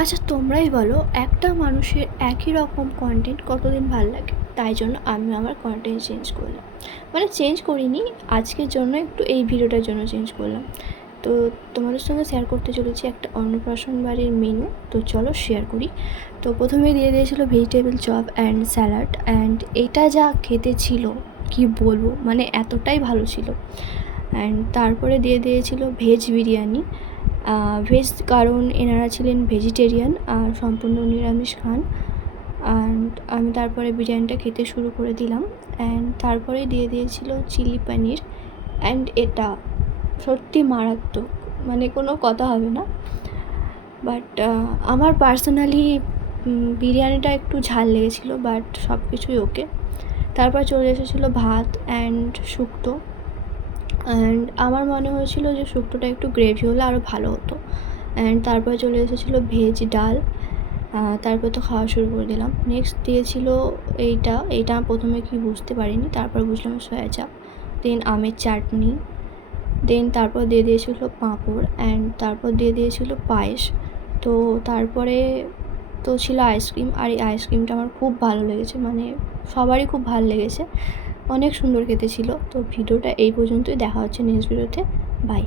আচ্ছা তোমরাই বলো, একটা মানুষের একই রকম কন্টেন্ট কতদিন ভাল লাগে? তাই জন্য আমি আমার কন্টেন্ট চেঞ্জ করলাম, মানে চেঞ্জ করিনি, আজকের জন্য একটু এই ভিডিওটার জন্য চেঞ্জ করলাম। তো তোমাদের সঙ্গে শেয়ার করতে চলেছি একটা অন্নপ্রাশন বাড়ির মেনু। তো চলো শেয়ার করি। তো প্রথমে দিয়ে দিয়েছিল vegetable chop and salad, and এটা যা খেতে ছিল কি বলবো, মানে এতটাই ভালো ছিল। অ্যান্ড তারপরে দিয়ে দিয়েছিল ভেজ বিরিয়ানি। ভেজ কারণ এনারা ছিলেন ভেজিটেরিয়ান আর সম্পূর্ণ নিরামিষ খান। অ্যান্ড আমি তারপরে বিরিয়ানিটা খেতে শুরু করে দিলাম। অ্যান্ড তারপরে দিয়ে দিয়েছিল চিলি পনির। অ্যান্ড এটা সত্যি মারাত্মক, মানে কোনো কথা হবে না। বাট আমার পার্সোনালি বিরিয়ানিটা একটু ঝাল লেগেছিলো, বাট সব কিছুই ওকে। তারপর চলে এসেছিলো ভাত অ্যান্ড শুক্তো। অ্যান্ড আমার মনে হয়েছিল যে শুক্তোটা একটু গ্রেভি হলে আরও ভালো হতো। অ্যান্ড তারপরে চলে এসেছিলো ভেজ ডাল। তারপর তো খাওয়া শুরু করে দিলাম। নেক্সট দিয়েছিল এইটা প্রথমে কি বুঝতে পারিনি, তারপর বুঝলাম সয়া চাপ। দেন আমের চাটনি। দেন তারপর দিয়ে দিয়েছিলো পাঁপড় অ্যান্ড তারপর দিয়ে দিয়েছিলো পায়েস। তো তারপরে তো ছিল আইসক্রিম, আর এই আইসক্রিমটা আমার খুব ভালো লেগেছে, মানে সবারই খুব ভালো লেগেছে, অনেক সুন্দর খেতে ছিল। তো ভিডিওটা এই পর্যন্তই, দেখা হচ্ছে নেক্সট ভিডিওতে। বাই।